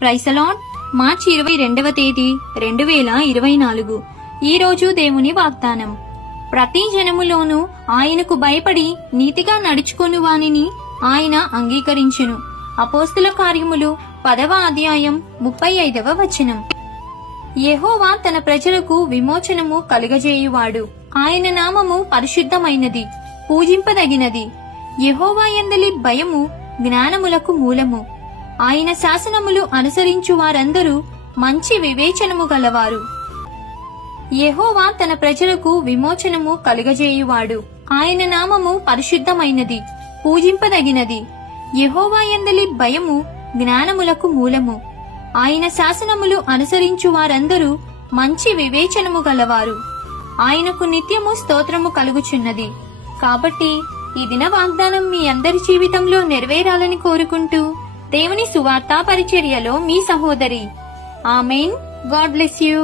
Praise the lord. March 22వ తేదీ 2024. ఈ రోజు దేవుని వాగ్దానం. ప్రతి జనములోనూ ఆయనకు భయపడి నీతిగా నడుచుకొను వానిని ఆయన అంగీకరించును. అపోస్తుల కార్యములు 10వ అధ్యాయం 35వ వచనం. యెహోవా తన ప్రజలకు విమోచనము కలుగజేయువాడు. ఆయన నామము పరిశుద్ధమైనది, పూజింపదగినది. యెహోవా యందలి భయము జ్ఞానములకు మూలము. ఆయన శాసనములు అనుసరించు వారందరూ మంచి వివేచనము గలవారు. యెహోవా తన ప్రజలకు విమోచనము కలుగజేయువాడు. ఆయన నామము పరిశుద్ధమైనది, పూజింపదగినది. యెహోవా యందలి భయము జ్ఞానములకు మూలము. ఆయన శాసనములు అనుసరించు వారందరూ మంచి వివేచనము గలవారు. ఆయనకు నిత్యము స్తోత్రము కలుగుచున్నది. కాబట్టి ఈ దిన వాగ్దానం మీ అందరి జీవితంలో నెరవేరాలని కోరుకుంటూ దేవుని సువార్తా పరిచర్యలో మీ సహోదరి. ఆమేన్. God bless you.